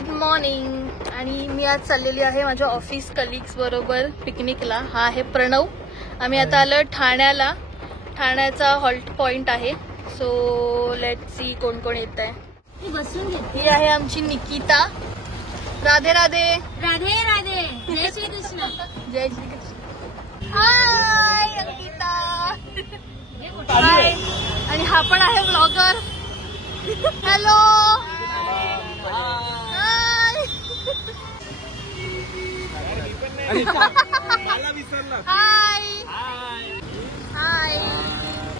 Good morning. आणि मी आज चाललेली आहे माझ्या ऑफिस कलिग्स बरोबर पिकनिकला. हा आहे प्रणव. आम्ही आता आलो ठाण्याला. ठाण्याचा हॉल्ट पॉइंट आहे. सो लेट्स सी कोण कोण येत आहे. ही आहे आमची निकिता. राधे राधे. राधे राधे. जय श्री कृष्ण. जय श्री कृष्ण. हाय अंकिता. हाय. आणि हा पण आहे ब्लॉगर. हॅलो. हाय. हाय. हाय.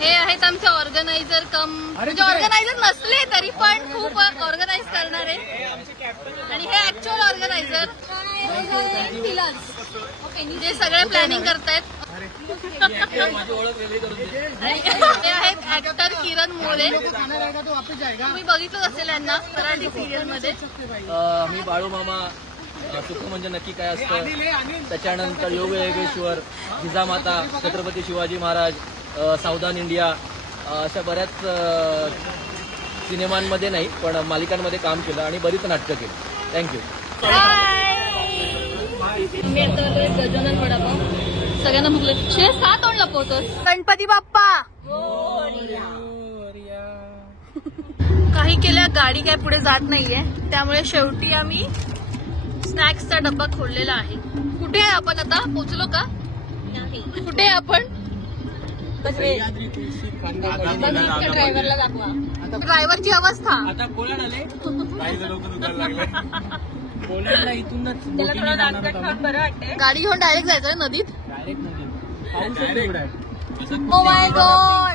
हे आहेत आमचे ऑर्गनायझर कम म्हणजे ऑर्गनायझर नसले तरी पण खूप ऑर्गनाइज करणारे. आणि हे ऍक्च्युअल ऑर्गनायझर जे सगळे प्लॅनिंग करतायत. हे आहेत ऍक्टर किरण मोरे. तुम्ही बघितलंच असेल यांना मराठी सिरियल मध्ये. मी बाळू मामा. सुख म्हणजे नक्की काय असतं. त्याच्यानंतर योग योगेश्वर, जिजामाता, छत्रपती शिवाजी महाराज, सावधान इंडिया, अशा बऱ्याच सिनेमांमध्ये नाही पण मालिकांमध्ये काम केलं आणि बरीच नाटकं केली. थँक्यू. मी आता गजानन वडापाव. सगळ्यांना भूक लागली. 6 तोंड लपवतोस. गणपती बाप्पा. काही केल्या गाडी काय पुढे जात नाहीये. त्यामुळे शेवटी आम्ही स्नॅक्सचा डब्बा खोललेला आहे. कुठे आहे आपण आता? पोचलो का? कुठे आहे आपण? ड्रायव्हरला दाखवा. ड्रायव्हरची अवस्था. आता कोलाड आले. कोलाडला इथूनच बरं वाटतंय. गाडी घेऊन डायरेक्ट जायचं नदीत. डायरेक्ट नदी. पाऊस एवढा आहे. ओ my God.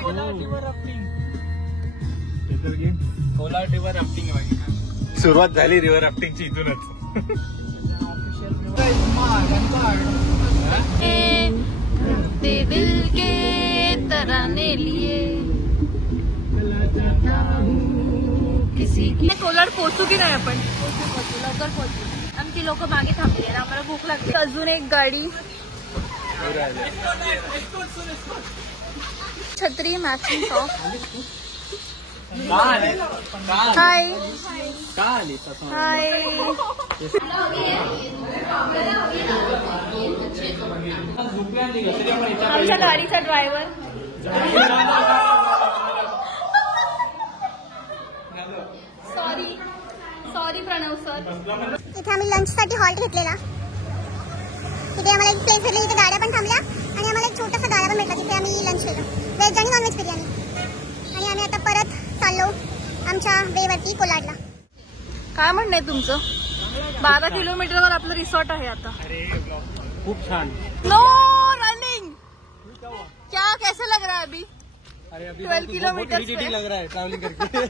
Kolad river rafting सुरुवात झाली. रिव्हर राफ्टिंगची इथूनच. ते दिल के तराने लिए किसी की. कोलाड पोहोचू की नाही आपण? पोहोचू लवकर पोहोचू. आमची लोक मागे थांबली आणि आम्हाला भूक लागली. अजून एक गाडी. छत्री मॅचिंग टॉप. हाय हाय. आमच्या गाडीचा ड्रायव्हर. Sorry Pranab sir. इथे आम्ही लंचसाठी हॉल्ट घेतलेला. तिथे आम्हाला एक प्लेस भेटली. तिथे गाड्या पण थांबल्या आणि आम्हाला एक छोटासा गाळा पण भेटला. तिथे आम्ही लंच केलं. व्हेज आणि नॉनव्हेज बिर्याणी. आणि आम्ही आता परत चाललो आमच्या बेवरती कोलाडला. काय म्हणणं आहे तुमचं? 12 किलोमीटरवर आपलं रिसॉर्ट आहे आता. खूप छान. No running. क्या कैसे लग रहा है अभी? अरे अभी 12 किलोमीटर लग रहा है ट्रॅव्हलिंग करके.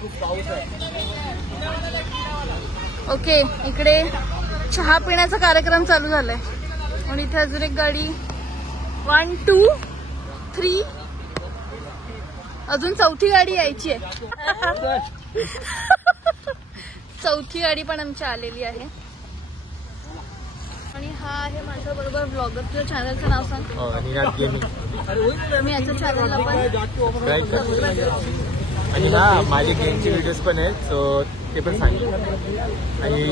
खूप पाऊस आहे. ओके. इकडे चहा पिण्याचा कार्यक्रम चालू झालाय. आणि इथे अजून एक गाडी. 1 2 3. अजून चौथी गाडी यायची आहे. चौथी गाडी पण आमची आलेली आहे. आणि हा आहे माझ्या बरोबर ब्लॉगर. तुझ्या चॅनलचं नाव सांग. मी याच्या चॅनलला पण. आणि हा माझे गेमचे व्हिडिओज पण आहेत. सो ते पण सांगेल. आणि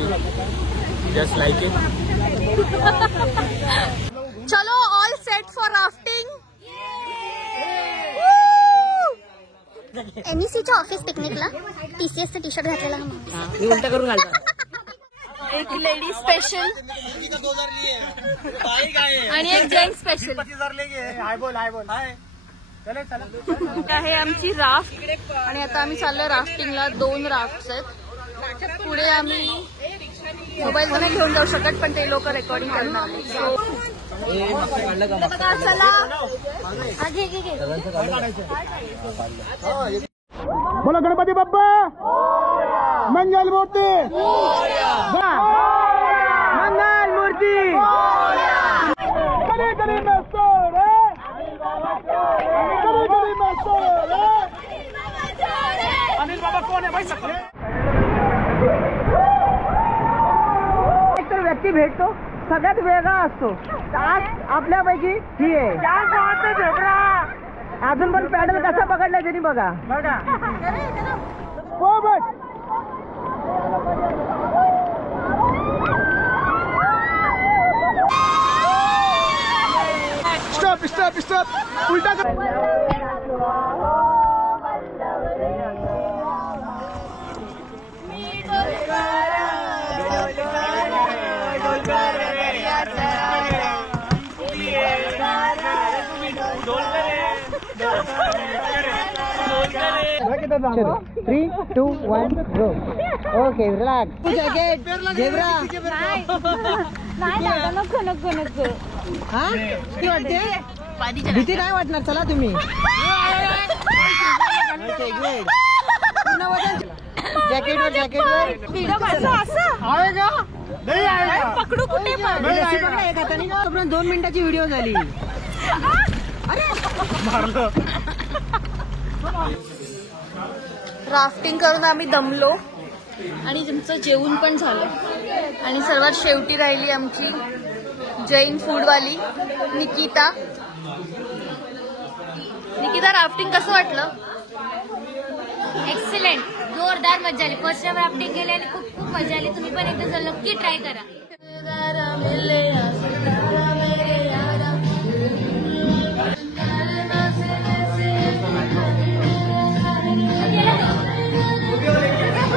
जस्ट लाईक इट. चलो ऑल सेट फॉर राफ्टिंग. एमईसीच्या ऑफिस पिकनिकला TCSचा टी शर्ट घातलेला. मी उलटा करून घालतो. एक लेडी स्पेशल आणि एक जेंट्स स्पेशल. आहे आमची राफ्ट. आणि आता आम्ही चाललोय राफ्टिंगला. 2 राफ्ट आहेत. पुढे आम्ही मोबाईल तर नाही घेऊन जाऊ शकत पण ते लोक रेकॉर्डिंग करणार. चला. बोला गणपती बाप्पा. मंगल मूर्ती. मंगल मूर्ती. अनिल बाबा कोण आहे? एक तर व्यक्ती भेटतो सगळ्यात वेगळा असतो. आज आपल्यापैकी ही आहे. अजून पण पॅडल कसा पकडलाय त्यांनी बघा. उलटा कर. चलो 3, 2, 1 go. Okay relax. Jacket zebra. नको नको नको. हा भीती नाही वाटणार. चला तुम्ही. जॅकेटवर पकडू कुठे पण. 2 मिनिटाची व्हिडिओ झाली. राफ्टिंग करून आम्ही दमलो आणि तुमचं जेवण पण झालं. आणि सर्वात शेवटी राहिली आमची जैन फूडवाली निकिता. निकिता, राफ्टिंग कसं वाटलं? एक्सलेंट, जोरदार मजा आली. फर्स्ट टाइम राफ्टिंग केली आणि खूप खूप मजा आली. तुम्ही पण एकदा नक्की ट्राय करा.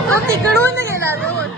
तो तिकडून गेला रोड.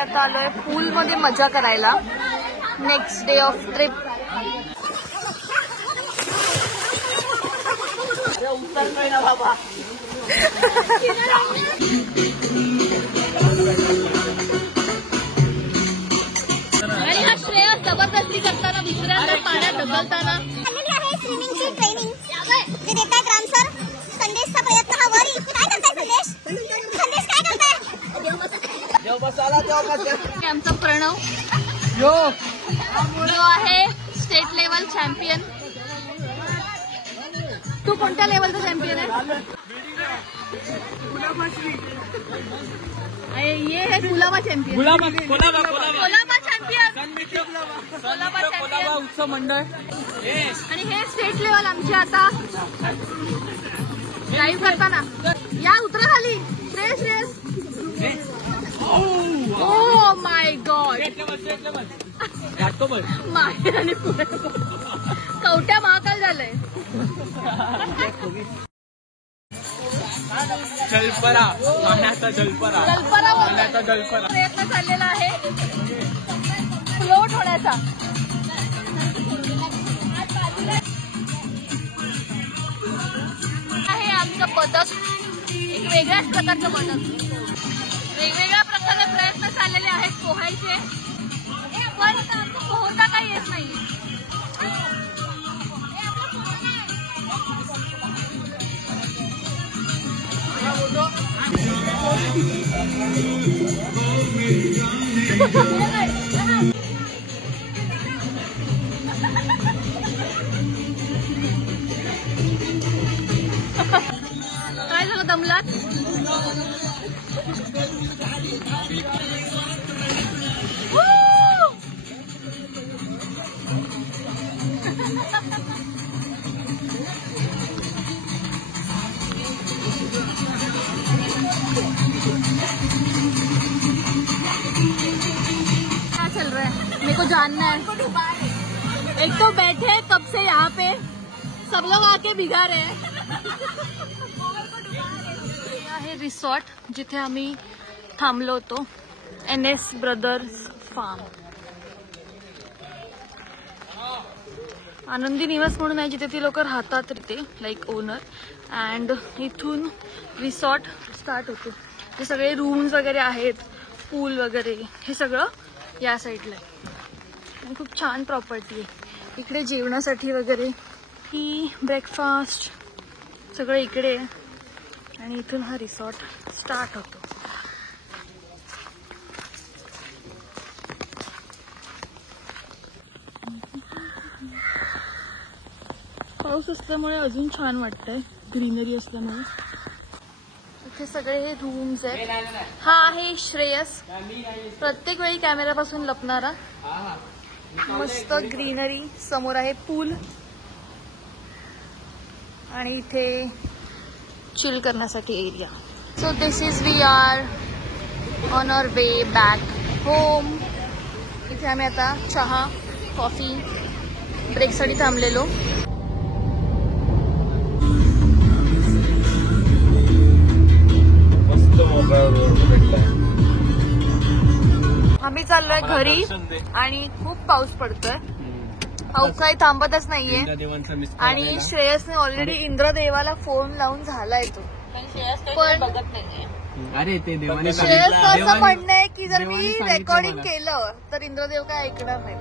आता आलोय पूल मध्ये मजा करायला. Next day of trip. आणि हा श्रेयस जबरदस्ती करताना दुसऱ्यांदा पाण्यात ढकलताना. स्विमिंगची ट्रेनिंग जे देतात राम सर. संदेशचा प्रयत्न हा वरी. काय करताय संदेश? संदेश काय करताय? आमचा प्रणव यो जो आहे स्टेट लेवल चॅम्पियन. तू कोणत्या लेवलचा चॅम्पियन आहे? ये है कुलाबा चॅम्पियन. कोलाबा चॅम्पियन. कोलाबा उत्सव मंडळ. आणि हे स्टेट लेवल आमचे आता लाईव्ह करताना. या उतरा खाली. श्रेयस. Oh my God. माहेर आणि पुढे कवट्या महाकाल झालंय. जलपरा पाण्याचा जलपरा. प्रयत्न चाललेला आहे फ्लोट होण्याचा. आहे आमचं पदक. एक वेगळ्याच प्रकारचं पदक. वेगवेगळ्या प्रकारे प्रयत्न चाललेले आहेत पोहायचे, पण पोहता काही येत नाही. काय झालं, दमलात? क्या चल रहा है? मेरे को जानना है. एक तो बैठे हैं कब से यहाँ पे, सब लोग आके भिगा रहे हैं. आहे रिसॉर्ट जिथे आम्ही थांबलो होतो. NS brothers farm. Anandi Niwas म्हणून आहे जिथे ती लोक राहतात तिथे, लाईक ओनर. अँड इथून रिसॉर्ट स्टार्ट होतो. जे सगळे रूम्स वगैरे आहेत, पूल वगैरे, हे सगळं या साईडला आहे. आणि खूप छान प्रॉपर्टी आहे. इकडे जेवणासाठी वगैरे टी, ब्रेकफास्ट सगळं इकडे आहे. आणि इथून हा रिसॉर्ट स्टार्ट होतो. पाऊस असल्यामुळे अजून छान वाटतंय, ग्रीनरी असल्यामुळे. इथे सगळे हे रूम्स आहेत. हा आहे श्रेयस, प्रत्येक वेळी कॅमेऱ्यापासून लपणारा. मस्त ग्रीनरी, समोर आहे पूल आणि इथे चिल करण्यासाठी area. So this is we are on our way back home. इथे आम्ही आता चहा, कॉफी ब्रेकसाठी थांबलेलो. आम्ही चाललोय घरी आणि खूप पाऊस पडतोय. पाऊस काही थांबतच नाहीये. आणि श्रेयसने ऑलरेडी इंद्रदेवाला फोन लावून झालाय तो, पण बघत नाहीये. श्रेयसचं असं म्हणणं आहे की जर मी रेकॉर्डिंग केलं तर इंद्रदेव काय ऐकणार नाही.